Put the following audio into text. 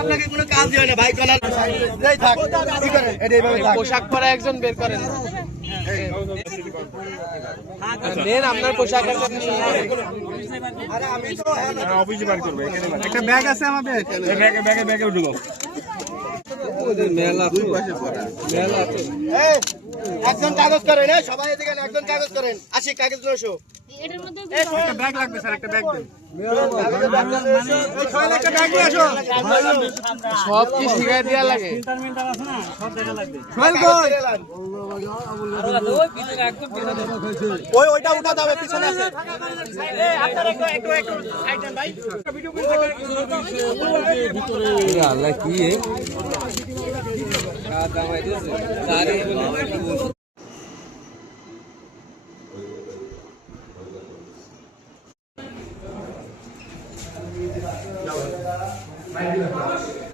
আপনাকে কোনো কাজ দিও না ভাই, পোশাক পরা একজন বের করেন নেন আপনার পোশাক অফিসে বার করবে। একটা ব্যাগ আছে আমাদের, ব্যাগে উঠলো মেলা মেলা। একজন কাগজ করেন, সবাই এদিকে একজন কাগজ করেন, আসি কাগজ রসো। একটা ব্যাগ লাগবে স্যার, একটা ব্যাগ দেন। সব কি শিখাই দেওয়া লাগে? ওইটা উঠা যাবে, পিছনে আছে। আল্লাহ কি